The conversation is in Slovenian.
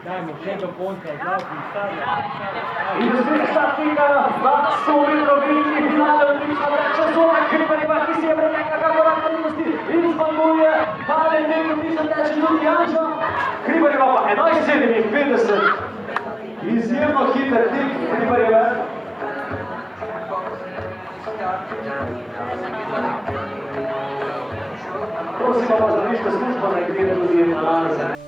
Dajmo še do konca, zlati, stavlja. In zdaj sta Pika na 100 metrov veliki finale, odlična vreča zona, Hribarjeva, ki si je pretekla kako aktivnosti in zmanjuje, pade nekaj nižem teče tudi Janža, Hribarjeva pa 11:57. Izjemno hiter tek Hribarjeve. Prosim vas, da viška služba, da gre tudi na lanze.